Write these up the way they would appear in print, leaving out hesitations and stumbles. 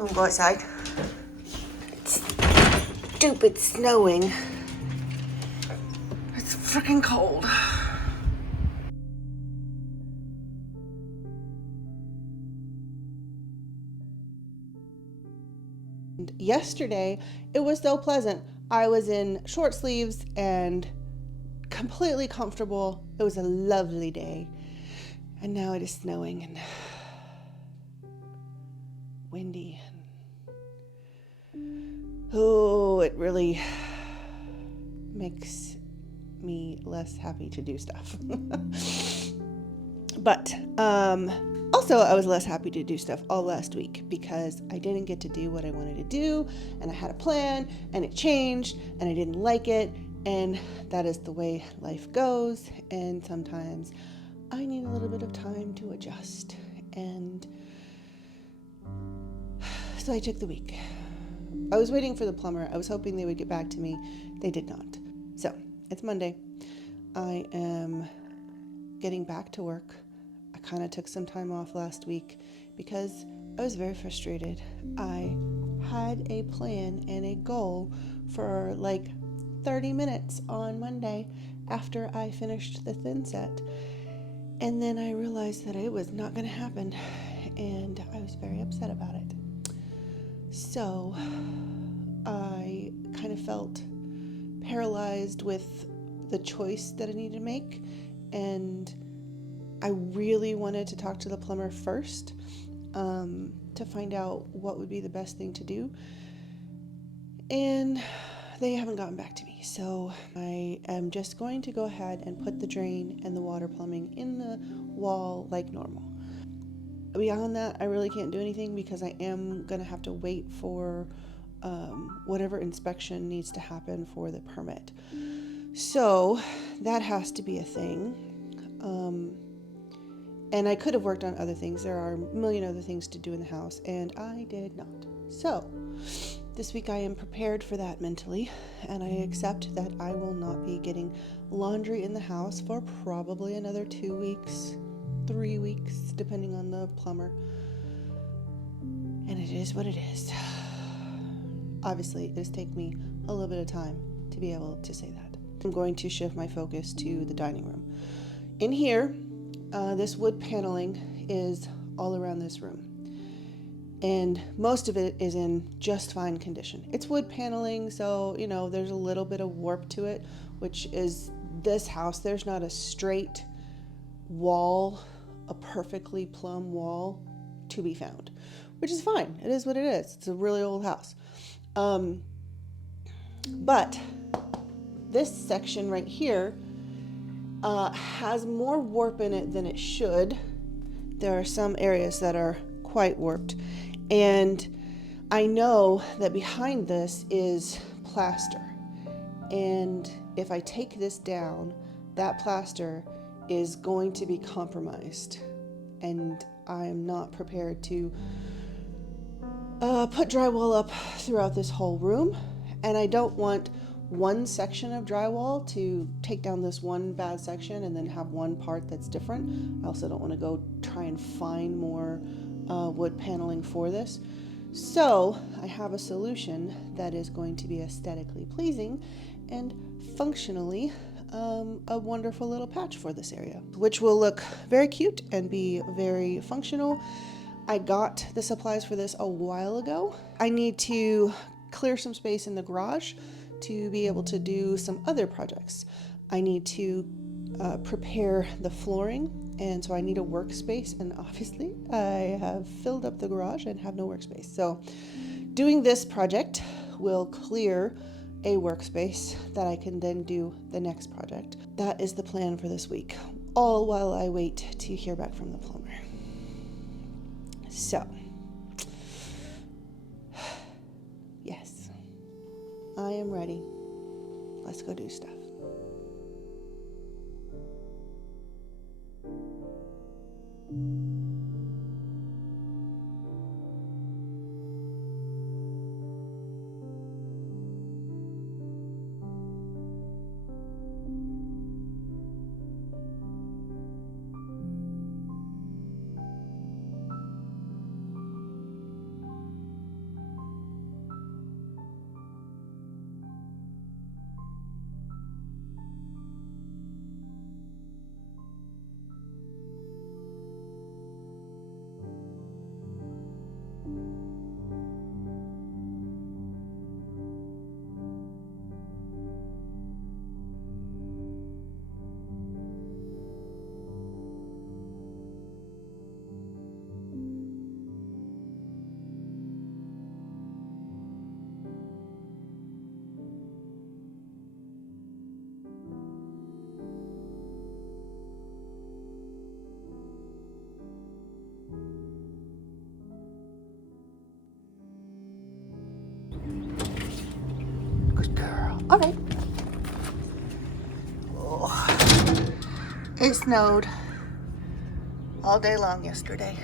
So we'll go outside. It's stupid snowing. It's freaking cold. Yesterday, it was so pleasant. I was in short sleeves and completely comfortable. It was a lovely day. And now it is snowing and windy. Oh, it really makes me less happy to do stuff. But also I was less happy to do stuff all last week because I didn't get to do what I wanted to do, and I had a plan and it changed and I didn't like it, and that is the way life goes, and sometimes I need a little bit of time to adjust, and so I took the week. I was waiting for the plumber. I was hoping they would get back to me. They did not. So it's Monday. I am getting back to work. I kind of took some time off last week because I was very frustrated. I had a plan and a goal for like 30 minutes on Monday after I finished the thin set. And then I realized that it was not going to happen, and I was very upset about it. So I kind of felt paralyzed with the choice that I needed to make, and I really wanted to talk to the plumber first to find out what would be the best thing to do, and they haven't gotten back to me. So I am just going to go ahead and put the drain and the water plumbing in the wall like normal. Beyond that, I really can't do anything because I am going to have to wait for whatever inspection needs to happen for the permit. So that has to be a thing. And I could have worked on other things. There are a million other things to do in the house, and I did not. So this week I am prepared for that mentally, and I accept that I will not be getting laundry in the house for probably another 2 weeks, 3 weeks, depending on the plumber. And it is what it is. Obviously, it does take me a little bit of time to be able to say that. I'm going to shift my focus to the dining room. In here, this wood paneling is all around this room, and most of it is in just fine condition. It's wood paneling, so there's a little bit of warp to it, which is this house. There's not a straight wall, a perfectly plumb wall to be found, which is fine. It is what it is. It's a really old house. But this section right here has more warp in it than it should. There are some areas that are quite warped, and I know that behind this is plaster, and if I take this down, that plaster is going to be compromised, and I am not prepared to put drywall up throughout this whole room, and I don't want one section of drywall to take down this one bad section and then have one part that's different. I also don't want to go try and find more wood paneling for this. So I have a solution that is going to be aesthetically pleasing and functionally a wonderful little patch for this area, which will look very cute and be very functional. I got the supplies for this a while ago. I need to clear some space in the garage to be able to do some other projects. I need to prepare the flooring, and so I need a workspace, and obviously I have filled up the garage and have no workspace. So doing this project will clear a workspace that I can then do the next project. That is the plan for this week, all while I wait to hear back from the plumber. So, yes, I am ready. Let's go do stuff. All right. Oh, it snowed all day long yesterday.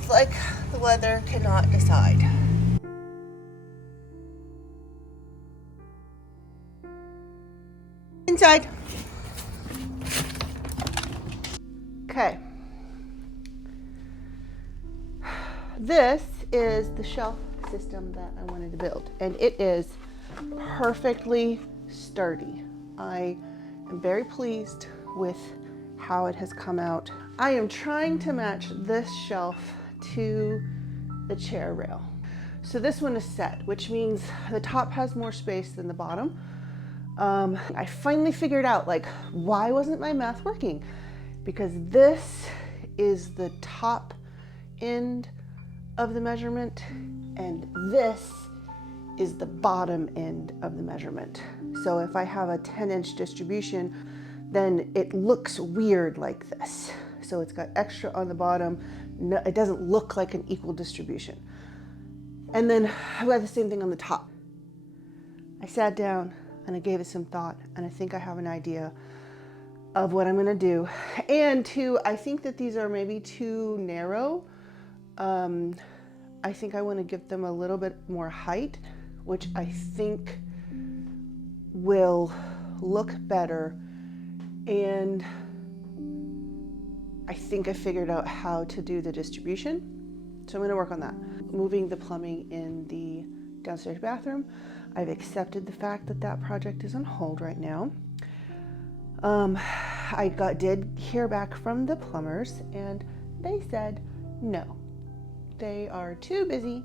It's like the weather cannot decide. Inside. Okay. This is the shelf system that I wanted to build, and it is perfectly sturdy. I am very pleased with how it has come out. I am trying to match this shelf to the chair rail. So this one is set, which means the top has more space than the bottom. I finally figured out, like, why wasn't my math working? Because this is the top end of the measurement, and this is the bottom end of the measurement. So if I have a 10-inch distribution, then it looks weird like this. So it's got extra on the bottom. No, it doesn't look like an equal distribution. And then I've got the same thing on the top. I sat down and I gave it some thought, and I think I have an idea of what I'm gonna do. And two, I think that these are maybe too narrow. I think I want to give them a little bit more height, which I think will look better. And I think I figured out how to do the distribution. So I'm going to work on that. Moving the plumbing in the downstairs bathroom. I've accepted the fact that that project is on hold right now. I did hear back from the plumbers, and they said no. They are too busy.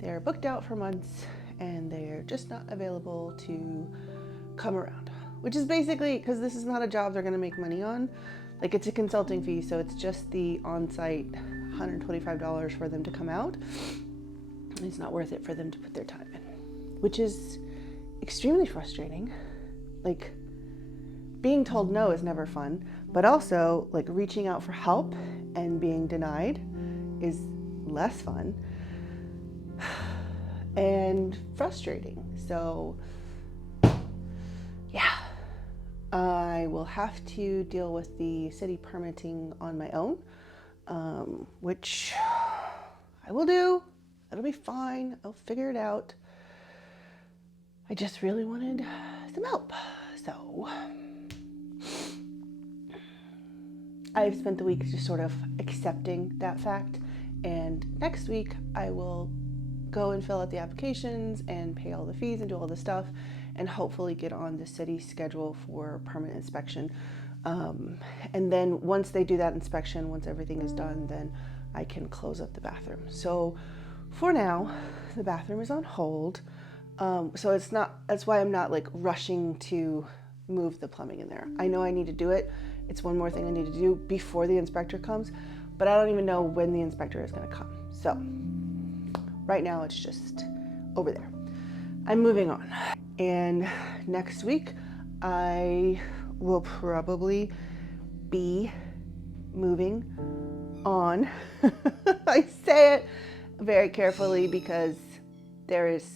They're booked out for months, and they're just not available to come around. Which is basically, because this is not a job they're going to make money on. Like, it's a consulting fee, so it's just the on-site $125 for them to come out. It's not worth it for them to put their time in, which is extremely frustrating. Like, being told no is never fun, but also like reaching out for help and being denied is less fun and frustrating. So yeah, I will have to deal with the city permitting on my own, which I will do. It'll be fine. I'll figure it out. I just really wanted some help. So I've spent the week just sort of accepting that fact. And next week I will go and fill out the applications and pay all the fees and do all the stuff and hopefully get on the city schedule for permanent inspection. And then once they do that inspection, once everything is done, then I can close up the bathroom. So for now, the bathroom is on hold. So that's why I'm not like rushing to move the plumbing in there. I know I need to do it. It's one more thing I need to do before the inspector comes, but I don't even know when the inspector is going to come. So right now it's just over there. I'm moving on. And next week I will probably be moving on. I say it very carefully because there is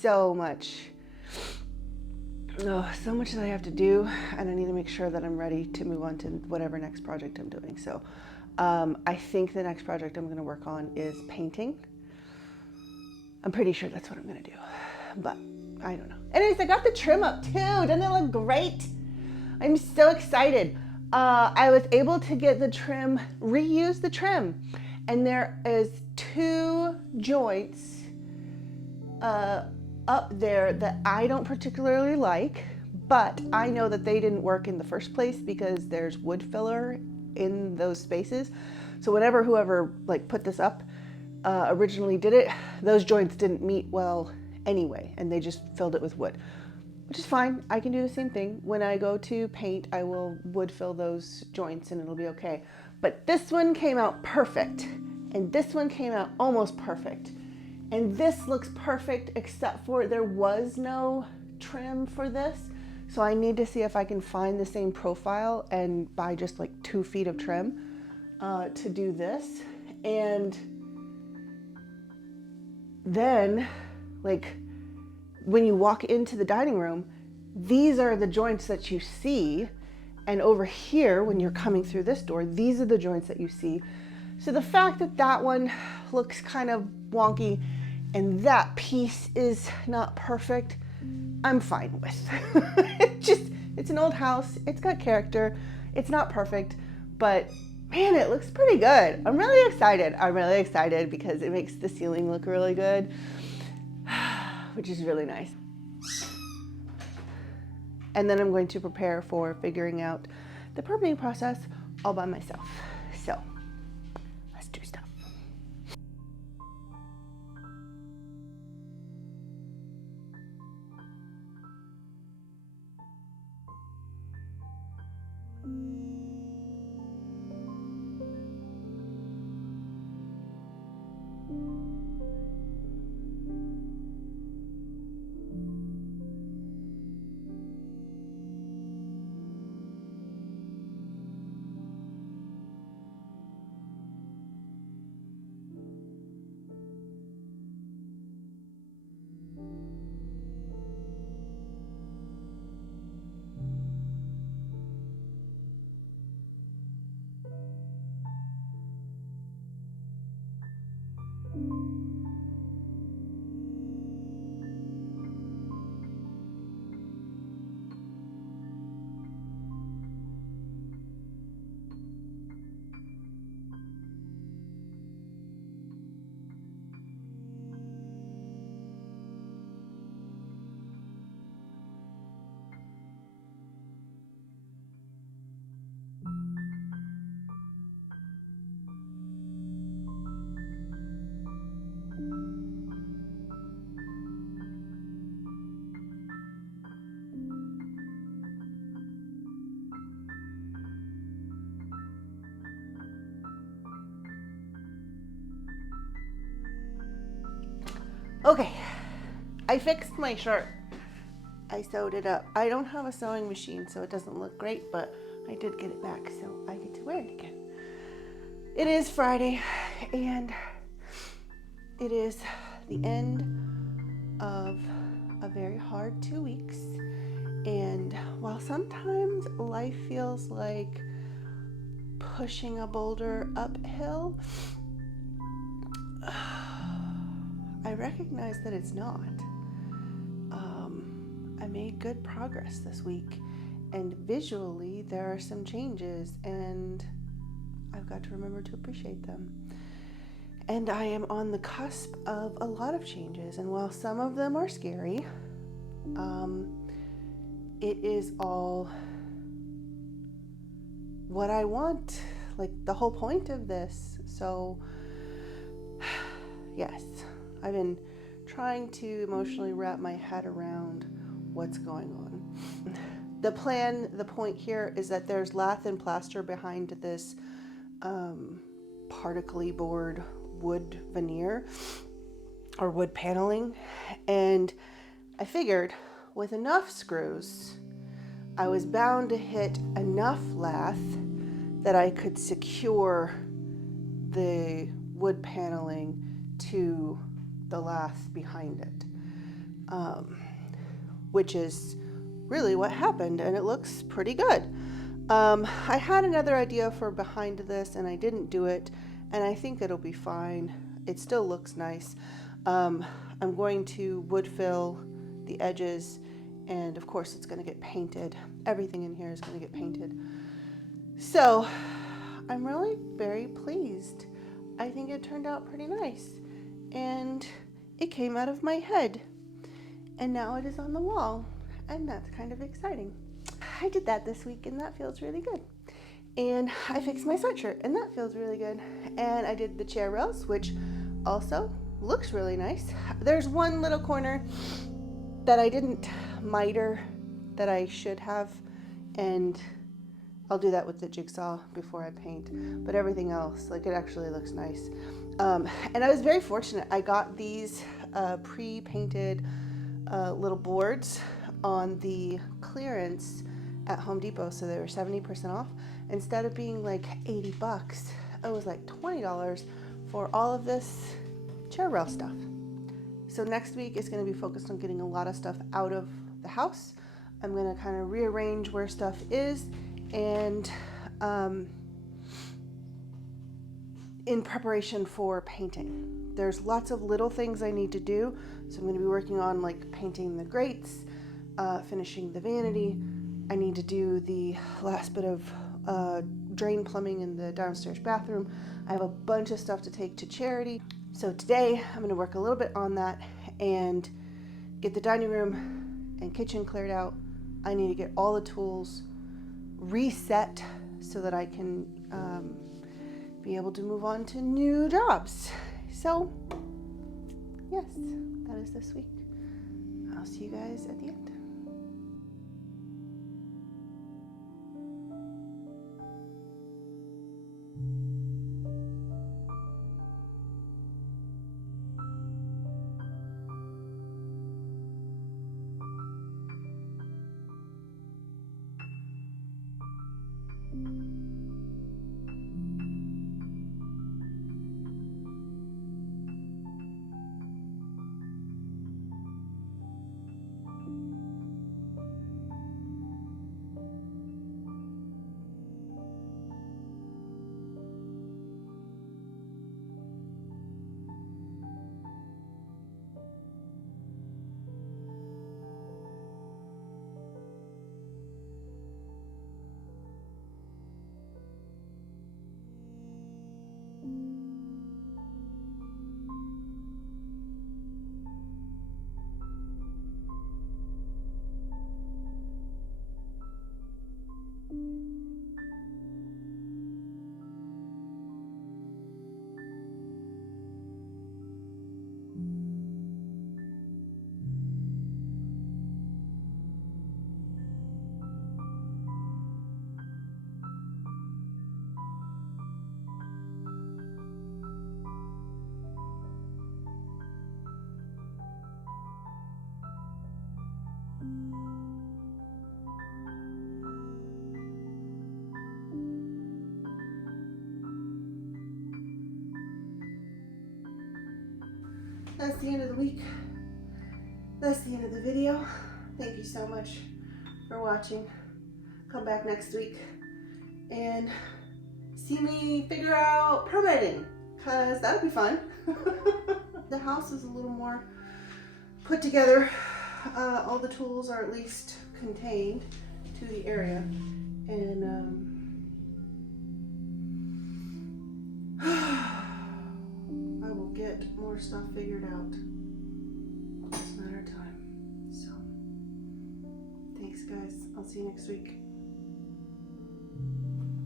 so much that I have to do, and I need to make sure that I'm ready to move on to whatever next project I'm doing. So I think the next project I'm going to work on is painting. I'm pretty sure that's what I'm going to do, but I don't know. Anyways, I got the trim up too. Doesn't it look great? I'm so excited. I was able to get the trim, reuse the trim, and there is 2 joints up there that I don't particularly like, but I know that they didn't work in the first place because there's wood filler in those spaces. So whoever like put this up originally did it, those joints didn't meet well anyway, and they just filled it with wood, which is fine. I can do the same thing. When I go to paint, I will wood fill those joints and it'll be okay. But this one came out perfect, and this one came out almost perfect. And this looks perfect, except for there was no trim for this. So I need to see if I can find the same profile and buy just like 2 feet of trim to do this. And then, like, when you walk into the dining room, these are the joints that you see. And over here, when you're coming through this door, these are the joints that you see. So the fact that that one looks kind of wonky and that piece is not perfect, I'm fine with. It's an old house. It's got character. It's not perfect, but man, it looks pretty good. I'm really excited. I'm really excited because it makes the ceiling look really good, which is really nice. And then I'm going to prepare for figuring out the permitting process all by myself. So let's do stuff. Okay, I fixed my shirt. I sewed it up. I don't have a sewing machine, so it doesn't look great, but I did get it back, so I get to wear it again. It is Friday, and it is the end of a very hard 2 weeks. And while sometimes life feels like pushing a boulder uphill, I recognize that it's not. I made good progress this week, and visually there are some changes, and I've got to remember to appreciate them. And I am on the cusp of a lot of changes, and while some of them are scary, it is all what I want, like the whole point of this. So yes, I've been trying to emotionally wrap my head around what's going on. The plan, the point here is that there's lath and plaster behind this particly board wood veneer or wood paneling, and I figured with enough screws I was bound to hit enough lath that I could secure the wood paneling to the lath behind it, which is really what happened, and it looks pretty good. I had another idea for behind this, and I didn't do it, and I think it'll be fine. It still looks nice. I'm going to wood fill the edges, and of course it's going to get painted. Everything in here is going to get painted. So I'm really very pleased. I think it turned out pretty nice, and it came out of my head, and now it is on the wall, and that's kind of exciting. I did that this week, and that feels really good. And I fixed my sweatshirt, and that feels really good. And I did the chair rails, which also looks really nice. There's one little corner that I didn't miter that I should have, and I'll do that with the jigsaw before I paint. But everything else, like, it actually looks nice. And I was very fortunate. I got these pre-painted little boards on the clearance at Home Depot, so they were 70% off. Instead of being like $80, it was like $20 for all of this chair rail stuff. So next week is going to be focused on getting a lot of stuff out of the house. I'm going to kind of rearrange where stuff is, and in preparation for painting. There's lots of little things I need to do, so I'm going to be working on like painting the grates, finishing the vanity. I need to do the last bit of drain plumbing in the downstairs bathroom. I have a bunch of stuff to take to charity. So today I'm going to work a little bit on that and get the dining room and kitchen cleared out. I need to get all the tools reset so that I can be able to move on to new jobs. So yes, that is this week. I'll see you guys at the end. that's the end of the week. That's the end of the video. Thank you so much for watching. Come back next week and see me figure out permitting, because that'll be fun. The house is a little more put together. All the tools are at least contained to the area, and I will get more stuff figured out. It's a matter of time. So thanks guys, I'll see you next week.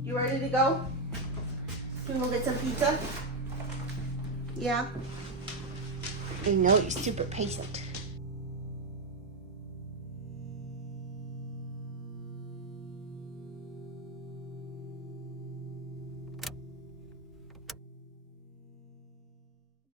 You ready to go? You wanna get some pizza? Yeah? I know you're super patient.